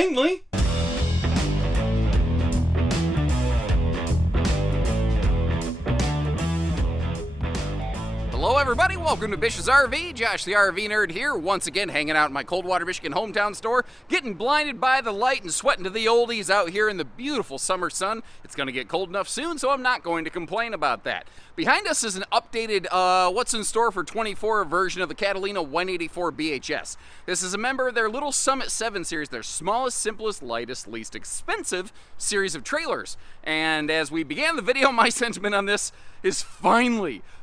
Finally! Hello everybody, welcome to Bish's RV. Josh the RV nerd here, once again hanging out in my Coldwater, Michigan hometown store, getting blinded by the light and sweating to the oldies out here in the beautiful summer sun. It's going to get cold enough soon, so I'm not going to complain about that. Behind us is an updated what's in store for 24 version of the Catalina 184BHS. This is a member of their little Summit 7 series, their smallest, simplest, lightest, least expensive series of trailers. And as we began the video, my sentiment on this is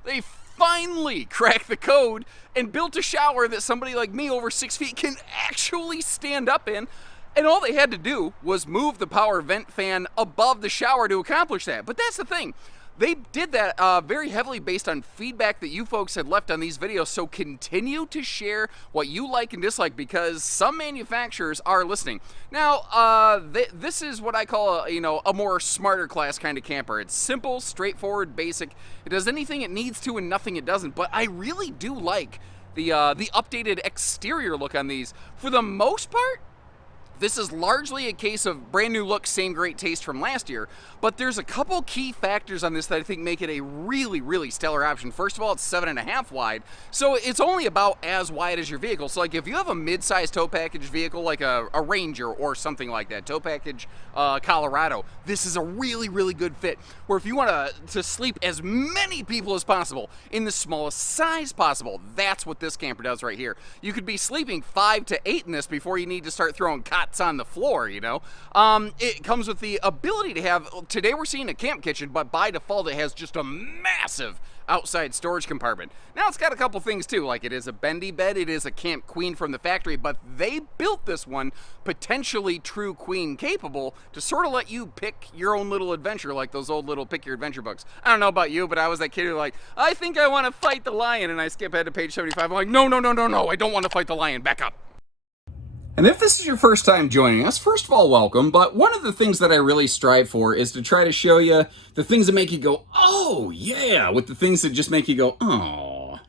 they finally cracked the code and built a shower that somebody like me over 6 feet can actually stand up in. And all they had to do was move the power vent fan above the shower to accomplish that. But that's the thing. They did that very heavily based on feedback that you folks had left on these videos, so continue to share what you like and dislike because some manufacturers are listening. Now, this is what I call a more smarter class kind of camper. It's simple, straightforward, basic. It does anything it needs to and nothing it doesn't, but I really do like the updated exterior look on these. For the most part, this is largely a case of brand new look, same great taste from last year, but there's a couple key factors on this that I think make it a really, really stellar option. First of all, it's 7.5 wide, so it's only about as wide as your vehicle. So like if you have a mid-size tow package vehicle like a Ranger or something like that, tow package Colorado, this is a really, really good fit. Where if you want to sleep as many people as possible in the smallest size possible, that's what this camper does right here. You could be sleeping 5 to 8 in this before you need to start throwing cots on the floor, It comes with the ability to have, today we're seeing a camp kitchen, but by default it has just a massive outside storage compartment. Now it's got a couple things too, like it is a bendy bed, it is a camp queen from the factory, but they built this one potentially true queen capable to sort of let you pick your own little adventure, like those old little pick your adventure books. I don't know about you, but I was that kid who like, I think I want to fight the lion, and I skip ahead to page 75. I'm like, no, I don't want to fight the lion, back up. And if this is your first time joining us, first of all, welcome. But one of the things that I really strive for is to try to show you the things that make you go, oh, yeah, with the things that just make you go, oh.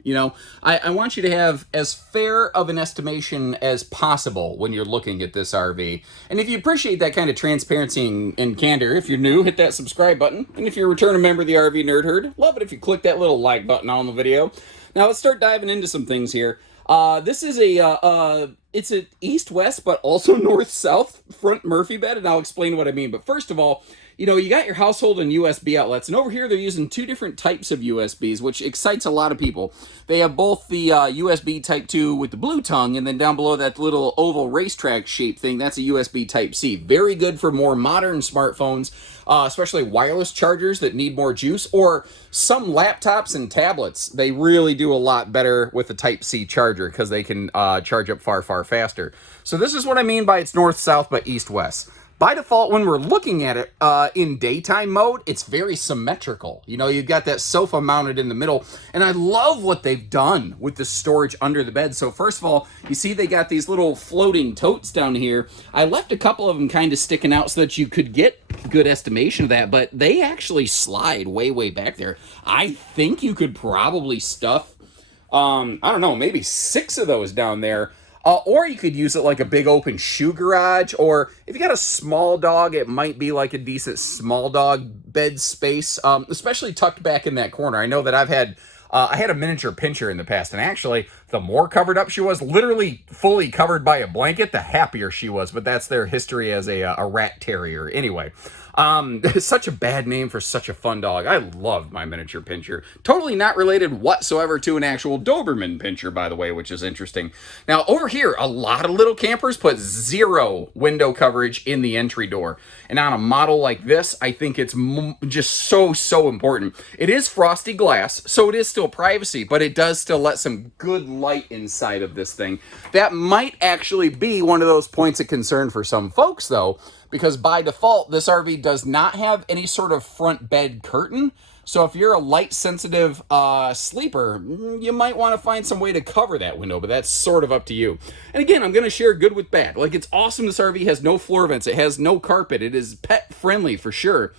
I want you to have as fair of an estimation as possible when you're looking at this RV. And if you appreciate that kind of transparency and candor, if you're new, hit that subscribe button. And if you're a returning member of the RV Nerd Herd, love it if you click that little like button on the video. Now let's start diving into some things here. This is it's an east-west, but also north-south front Murphy bed, and I'll explain what I mean. But first of all, you got your household and USB outlets, and over here they're using two different types of USBs, which excites a lot of people. They have both the USB Type 2 with the blue tongue, and then down below that little oval racetrack shape thing, that's a USB Type C. Very good for more modern smartphones, especially wireless chargers that need more juice, or some laptops and tablets. They really do a lot better with the Type C charger because they can charge up far, far faster. So this is what I mean by it's north-south but east-west. By default, when we're looking at it in daytime mode, it's very symmetrical. You've got that sofa mounted in the middle, and I love what they've done with the storage under the bed. So first of all, you see they got these little floating totes down here. I left a couple of them kind of sticking out so that you could get good estimation of that, but they actually slide way, way back there. I think you could probably stuff, I don't know, maybe 6 of those down there. Or you could use it like a big open shoe garage, or if you got a small dog, it might be like a decent small dog bed space, especially tucked back in that corner. I know that I had a miniature pinscher in the past, and actually, the more covered up she was, literally fully covered by a blanket, the happier she was, but that's their history as a rat terrier. Anyway, such a bad name for such a fun dog. I loved my miniature pinscher. Totally not related whatsoever to an actual Doberman pinscher, by the way, which is interesting. Now, over here, a lot of little campers put 0 window coverage in the entry door. And on a model like this, I think it's just so important. It is frosty glass, so it is still privacy, but it does still let some good light inside of this thing. That might actually be one of those points of concern for some folks, though, because by default, this RV does not have any sort of front bed curtain. So if you're a light-sensitive sleeper, you might want to find some way to cover that window, but that's sort of up to you. And again, I'm going to share good with bad. Like, it's awesome this RV has no floor vents. It has no carpet. It is pet-friendly for sure.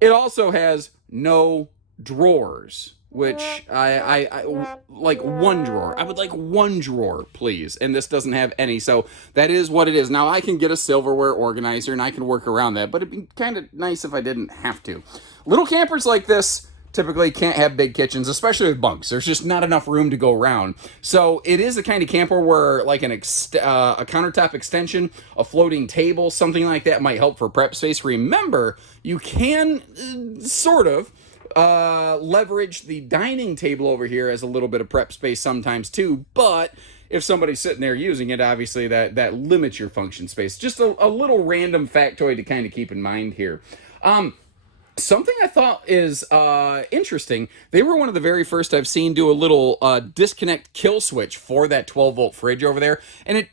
It also has no drawers, which I like one drawer. I would like one drawer, please. And this doesn't have any, so that is what it is. Now I can get a silverware organizer and I can work around that, but it'd be kind of nice if I didn't have to. Little campers like this typically can't have big kitchens, especially with bunks. There's just not enough room to go around. So it is the kind of camper where like a countertop extension, a floating table, something like that might help for prep space. Remember, you can sort of leverage the dining table over here as a little bit of prep space sometimes too, but if somebody's sitting there using it, obviously that limits your function space. Just a little random factoid to kind of keep in mind here. Something I thought is interesting, they were one of the very first I've seen do a little disconnect kill switch for that 12-volt fridge over there. And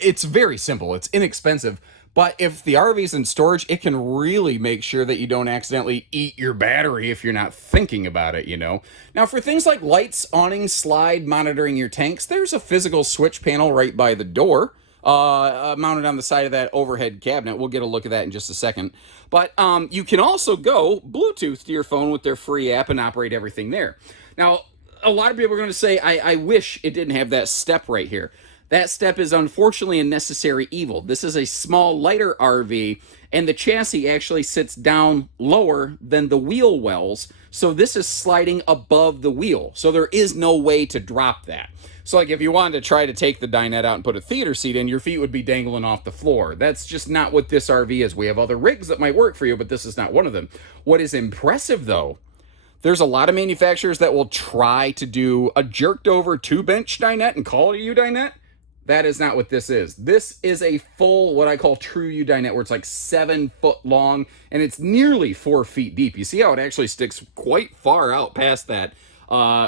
it's very simple. It's inexpensive. But if the RV's in storage, it can really make sure that you don't accidentally eat your battery if you're not thinking about it, you know. Now, for things like lights, awning, slide, monitoring your tanks, there's a physical switch panel right by the door. Mounted on the side of that overhead cabinet. We'll get a look at that in just a second. But you can also go Bluetooth to your phone with their free app and operate everything there. Now, a lot of people are going to say, I wish it didn't have that step right here. That step is unfortunately a necessary evil. This is a small, lighter RV, and the chassis actually sits down lower than the wheel wells. So this is sliding above the wheel. So there is no way to drop that. So like if you wanted to try to take the dinette out and put a theater seat in, your feet would be dangling off the floor. That's just not what this RV is. We have other rigs that might work for you, but this is not one of them. What is impressive though, there's a lot of manufacturers that will try to do a jerked over 2-bench dinette and call it a U-dinette. That is not what this is. This is a full, what I call true U-dinette, where it's like 7 foot long and it's nearly 4 feet deep. You see how it actually sticks quite far out past that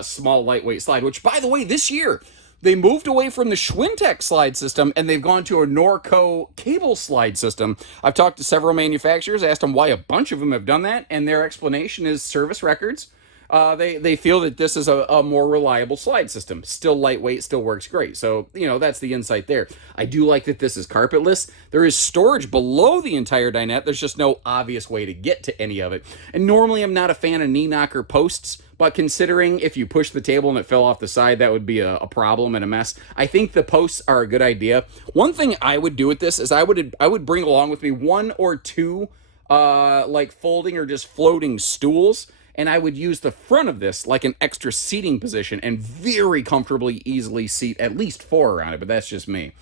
small lightweight slide, which by the way, this year they moved away from the Schwintek slide system and they've gone to a Norco cable slide system. I've talked to several manufacturers, asked them why a bunch of them have done that, and their explanation is service records. They feel that this is a more reliable slide system. Still lightweight, still works great. So, you know, that's the insight there. I do like that this is carpetless. There is storage below the entire dinette. There's just no obvious way to get to any of it. And normally I'm not a fan of knee knocker posts, but considering if you push the table and it fell off the side, that would be a problem and a mess. I think the posts are a good idea. One thing I would do with this is I would bring along with me 1 or 2 like folding or just floating stools. And I would use the front of this like an extra seating position and very comfortably, easily seat at least 4 around it, but that's just me.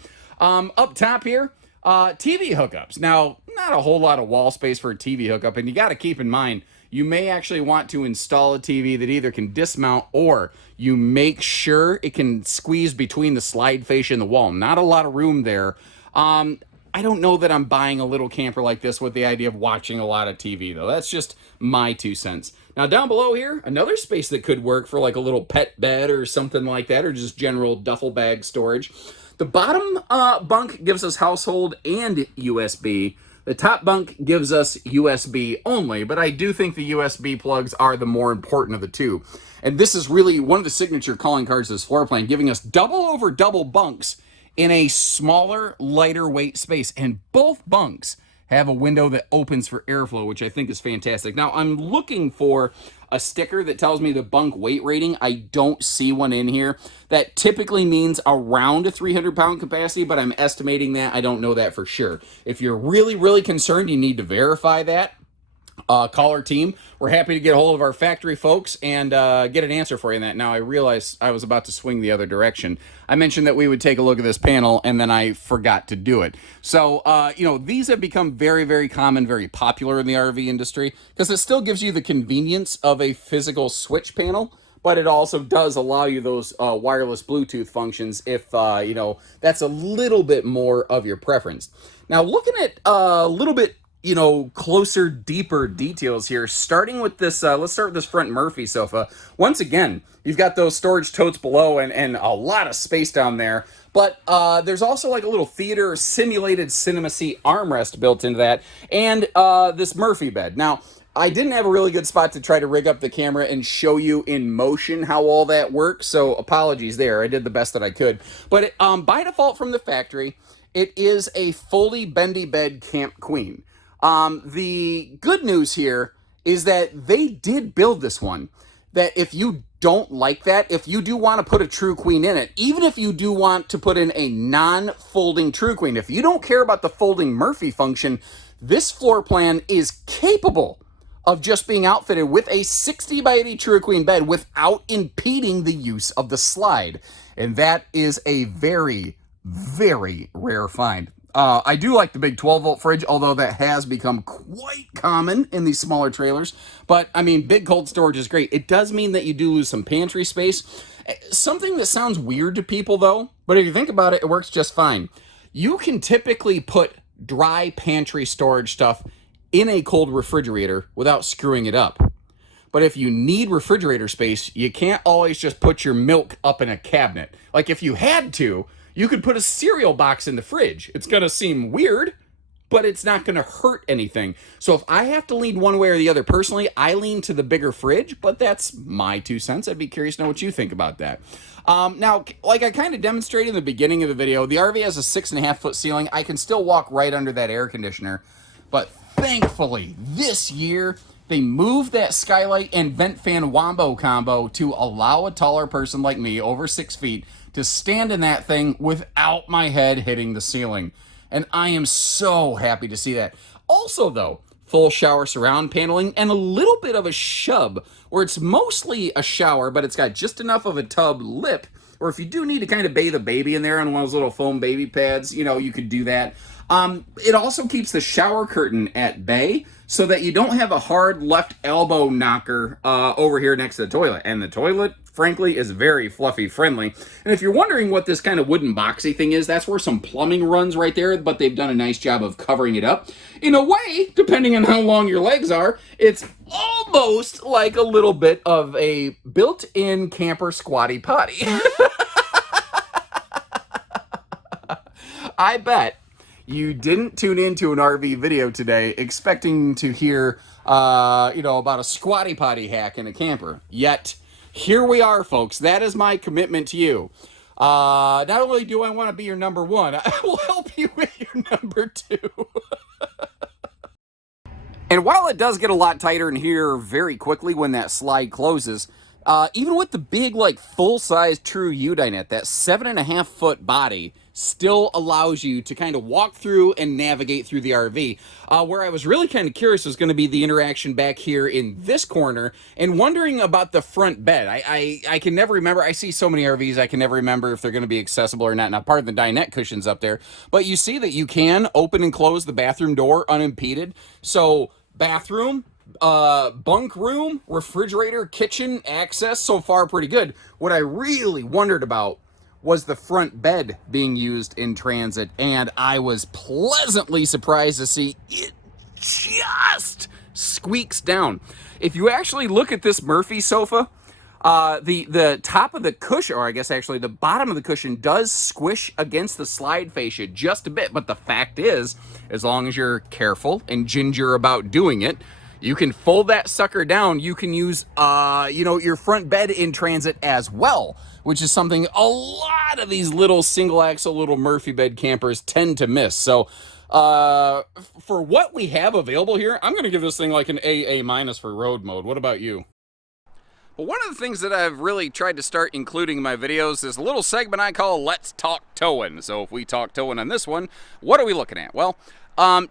Up top here, TV hookups. Now, not a whole lot of wall space for a TV hookup, and you got to keep in mind, you may actually want to install a TV that either can dismount or you make sure it can squeeze between the slide fascia and the wall. Not a lot of room there. I don't know that I'm buying a little camper like this with the idea of watching a lot of TV, though. That's just my 2 cents. Now, down below here, another space that could work for like a little pet bed or something like that, or just general duffel bag storage. The bottom bunk gives us household and USB. The top bunk gives us USB only, but I do think the USB plugs are the more important of the two. And this is really one of the signature calling cards of this floor plan, giving us double over double bunks in a smaller, lighter weight space. And both bunks have a window that opens for airflow, which I think is fantastic. Now, I'm looking for a sticker that tells me the bunk weight rating. I don't see one in here. That typically means around a 300-pound capacity, but I'm estimating that. I don't know that for sure. If you're really, really concerned, you need to verify that. Call our team. We're happy to get a hold of our factory folks and get an answer for you on that. Now, I realized I was about to swing the other direction. I mentioned that we would take a look at this panel, and then I forgot to do it. So, you know, these have become very, very common, very popular in the RV industry because it still gives you the convenience of a physical switch panel, but it also does allow you those wireless Bluetooth functions if, you know, that's a little bit more of your preference. Now, looking at a little bit, you know, closer, deeper details here, starting with this, let's start with this front Murphy sofa. Once again, you've got those storage totes below and a lot of space down there, but there's also like a little theater simulated cinema seat armrest built into that, and this Murphy bed. Now, I didn't have a really good spot to try to rig up the camera and show you in motion how all that works, so apologies there. I did the best that I could. But by default from the factory, it is a fully bendy bed Camp Queen. The good news here is that they did build this one. that if you don't like that, if you do want to put a True Queen in it, even if you do want to put in a non-folding True Queen, if you don't care about the folding Murphy function, this floor plan is capable of just being outfitted with a 60 by 80 True Queen bed without impeding the use of the slide. And that is a very, very rare find. I do like the big 12-volt fridge, although that has become quite common in these smaller trailers. But, I mean, big cold storage is great. It does mean that you do lose some pantry space. Something that sounds weird to people, though, but if you think about it, it works just fine. You can typically put dry pantry storage stuff in a cold refrigerator without screwing it up. But if you need refrigerator space, you can't always just put your milk up in a cabinet. Like if you had to, you could put a cereal box in the fridge. It's going to seem weird, but it's not going to hurt anything. So if I have to lean one way or the other, personally, I lean to the bigger fridge, but that's my 2 cents. I'd be curious to know what you think about that. Now, like I kind of demonstrated in the beginning of the video, the RV has a 6.5-foot ceiling. I can still walk right under that air conditioner, but thankfully, this year, they moved that skylight and vent fan wombo combo to allow a taller person like me, over 6 feet, to stand in that thing without my head hitting the ceiling. And I am so happy to see that. Also, though, full shower surround paneling and a little bit of a shub, where it's mostly a shower, but it's got just enough of a tub lip, or if you do need to kind of bathe a baby in there on one of those little foam baby pads, you know, you could do that. It also keeps the shower curtain at bay so that you don't have a hard left elbow knocker over here next to the toilet. And the toilet, frankly, is very fluffy friendly. And if you're wondering what this kind of wooden boxy thing is, that's where some plumbing runs right there, but they've done a nice job of covering it up. In a way, depending on how long your legs are, it's almost like a little bit of a built-in camper squatty potty. I bet you didn't tune into an RV video today expecting to hear, about a squatty potty hack in a camper. Yet, here we are, folks. That is my commitment to you. Not only do I want to be your number one, I will help you with your number two. And while it does get a lot tighter in here very quickly when that slide closes, even with the big, full-size true U-dinette, that 7.5-foot body still allows you to kind of walk through and navigate through the RV. Where I was really kind of curious was going to be the interaction back here in this corner and wondering about the front bed. I can never remember. I see so many RVs, I can never remember if they're going to be accessible or not. Now, part of the dinette cushion's up there, but you see that you can open and close the bathroom door unimpeded. So, bathroom, bunk room, refrigerator, kitchen access, so far pretty good. What I really wondered about was the front bed being used in transit, and I was pleasantly surprised to see it just squeaks down. If you actually look at this Murphy sofa, the top of the cushion, or I guess actually the bottom of the cushion, does squish against the slide fascia just a bit, but the fact is, as long as you're careful and ginger about doing it, you can fold that sucker down. You can use, your front bed in transit as well, which is something a lot of these little single-axle little Murphy bed campers tend to miss. So, for what we have available here, I'm going to give this thing like an AA- for road mode. What about you? Well, one of the things that I've really tried to start including in my videos is a little segment I call Let's Talk Towing. So if we talk towing on this one, what are we looking at? Well,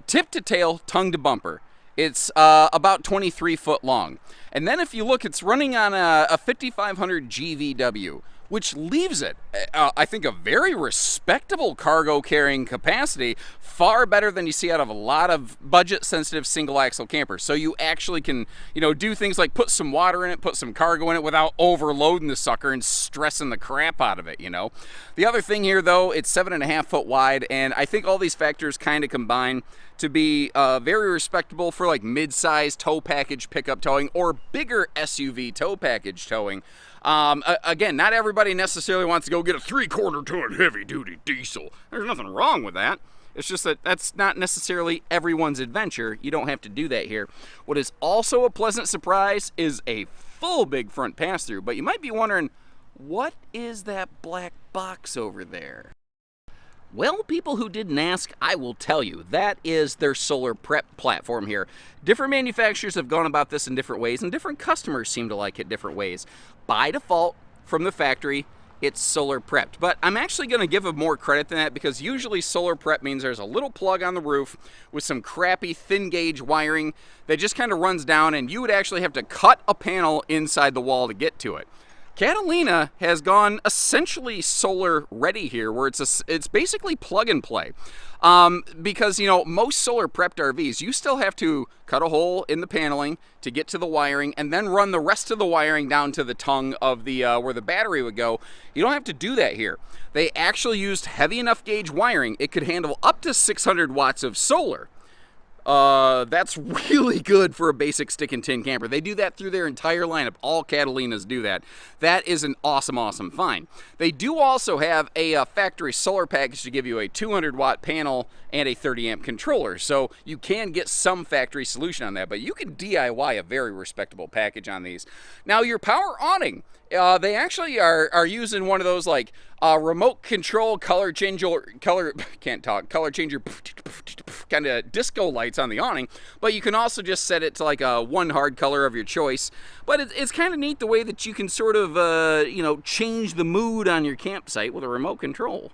tip to tail, tongue to bumper. It's about 23 foot long. And then if you look, it's running on a 5500 GVW, which leaves it, I think, a very respectable cargo carrying capacity, far better than you see out of a lot of budget-sensitive single-axle campers. So you actually can, do things like put some water in it, put some cargo in it without overloading the sucker and stressing the crap out of it, The other thing here, though, it's 7.5 foot wide, and I think all these factors kind of combine to be very respectable for like mid-size tow package pickup towing or bigger SUV tow package towing. Again, not everybody necessarily wants to go get a 3/4 ton heavy-duty diesel. There's nothing wrong with that. It's just that that's not necessarily everyone's adventure. You don't have to do that here. What is also a pleasant surprise is a full big front pass-through, but you might be wondering, what is that black box over there? Well, people who didn't ask, I will tell you. That is their solar prep platform here. Different manufacturers have gone about this in different ways, and different customers seem to like it different ways. By default, from the factory, it's solar prepped. But I'm actually going to give it more credit than that, because usually solar prep means there's a little plug on the roof with some crappy thin gauge wiring that just kind of runs down, and you would actually have to cut a panel inside the wall to get to it. Catalina has gone essentially solar ready here, where it's basically plug and play. Because, you know, most solar prepped RVs, you still have to cut a hole in the paneling to get to the wiring and then run the rest of the wiring down to the tongue of the where the battery would go. You don't have to do that here. They actually used heavy enough gauge wiring. It could handle up to 600 watts of solar. That's really good for a basic stick and tin camper. They do that through their entire lineup. All Catalinas do that. That is an awesome find. They do also have a factory solar package to give you a 200 watt panel and a 30 amp controller. So you can get some factory solution on that, but you can DIY a very respectable package on these. Now your power awning, they actually are using one of those like remote control color changer kind of disco lights on the awning, but you can also just set it to like one hard color of your choice. But it's kind of neat the way that you can sort of change the mood on your campsite with a remote control.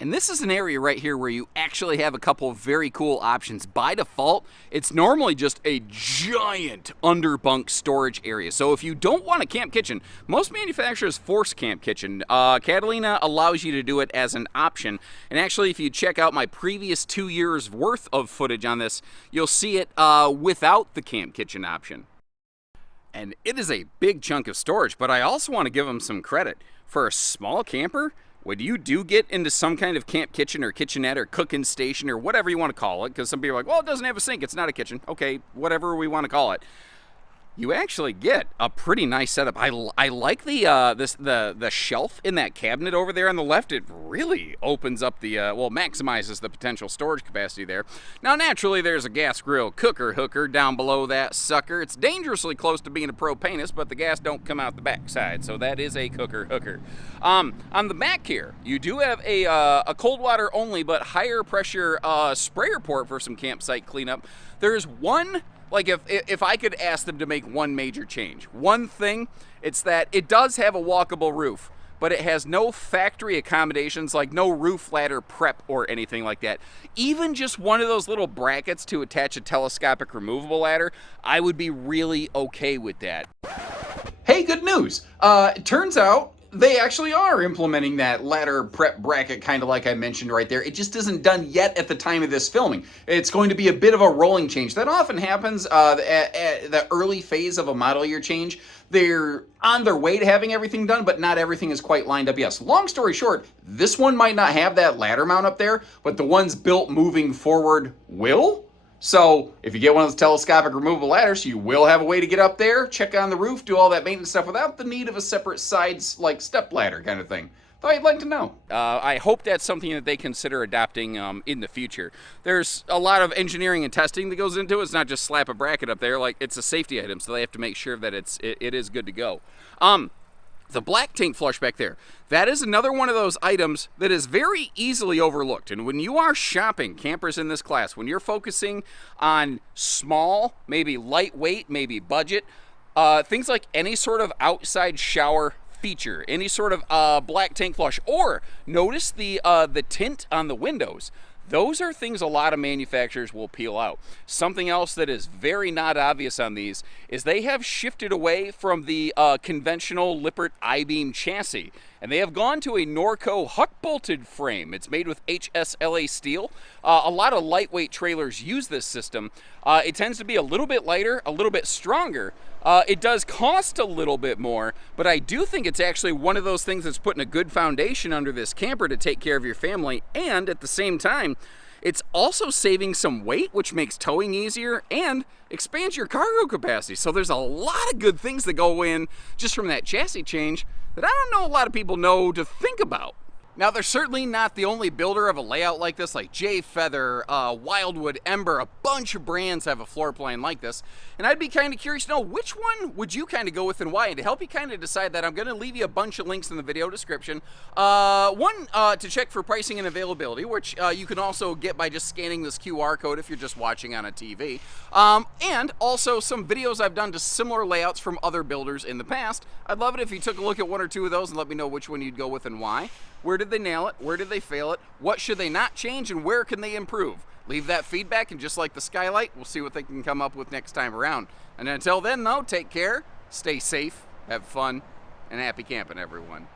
And this is an area right here where you actually have a couple of very cool options. By default, it's normally just a giant underbunk storage area. So if you don't want a camp kitchen, most manufacturers force camp kitchen. Catalina allows you to do it as an option. And actually, if you check out my previous 2 years worth of footage on this, you'll see it without the camp kitchen option. And it is a big chunk of storage, but I also want to give them some credit. For a small camper, when you do get into some kind of camp kitchen or kitchenette or cooking station or whatever you want to call it, because some people are like, well, it doesn't have a sink, it's not a kitchen. Okay, whatever we want to call it. You actually get a pretty nice setup. I like the shelf in that cabinet over there on the left. It really opens up the, maximizes the potential storage capacity there. Now, naturally, there's a gas grill cooker hooker down below that sucker. It's dangerously close to being a propanus, but the gas don't come out the backside, so that is a cooker hooker. On the back here, you do have a cold water only but higher pressure sprayer port for some campsite cleanup. There's one. Like if I could ask them to make one major change, one thing, it's that it does have a walkable roof, but it has no factory accommodations, like no roof ladder prep or anything like that. Even just one of those little brackets to attach a telescopic removable ladder, I would be really okay with that. Hey, good news. It turns out they actually are implementing that ladder prep bracket, kind of like I mentioned right there. It just isn't done yet at the time of this filming. It's going to be a bit of a rolling change. That often happens at the early phase of a model year change. They're on their way to having everything done, but not everything is quite lined up yet. So long story short, this one might not have that ladder mount up there, but the ones built moving forward will. So if you get one of those telescopic removable ladders, you will have a way to get up there, check on the roof, do all that maintenance stuff without the need of a separate sides like step ladder kind of thing. Thought you'd like to know. I hope that's something that they consider adopting in the future. There's a lot of engineering and testing that goes into it. It's not just slap a bracket up there. Like, it's a safety item, so they have to make sure that it is good to go. The black tank flush back there, that is another one of those items that is very easily overlooked. And when you are shopping, campers in this class, when you're focusing on small, maybe lightweight, maybe budget, things like any sort of outside shower feature, any sort of black tank flush, or notice the tint on the windows. Those are things a lot of manufacturers will peel out. Something else that is very not obvious on these is they have shifted away from the conventional Lippert I-beam chassis, and they have gone to a Norco huck-bolted frame. It's made with HSLA steel. A lot of lightweight trailers use this system. It tends to be a little bit lighter, a little bit stronger. It does cost a little bit more, but I do think it's actually one of those things that's putting a good foundation under this camper to take care of your family, and at the same time, it's also saving some weight, which makes towing easier and expands your cargo capacity. So there's a lot of good things that go in just from that chassis change that I don't know a lot of people know to think about. Now, they're certainly not the only builder of a layout like this, like Jay Feather, Wildwood, Ember, a bunch of brands have a floor plan like this. And I'd be kind of curious to know which one would you kind of go with and why. And to help you kind of decide that, I'm going to leave you a bunch of links in the video description. One, to check for pricing and availability, which you can also get by just scanning this QR code if you're just watching on a TV. And also some videos I've done to similar layouts from other builders in the past. I'd love it if you took a look at one or two of those and let me know which one you'd go with and why. Where did they nail it? Where did they fail it? What should they not change, and where can they improve? Leave that feedback, and just like the skylight, we'll see what they can come up with next time around. And until then, though, take care, stay safe, have fun, and happy camping, everyone.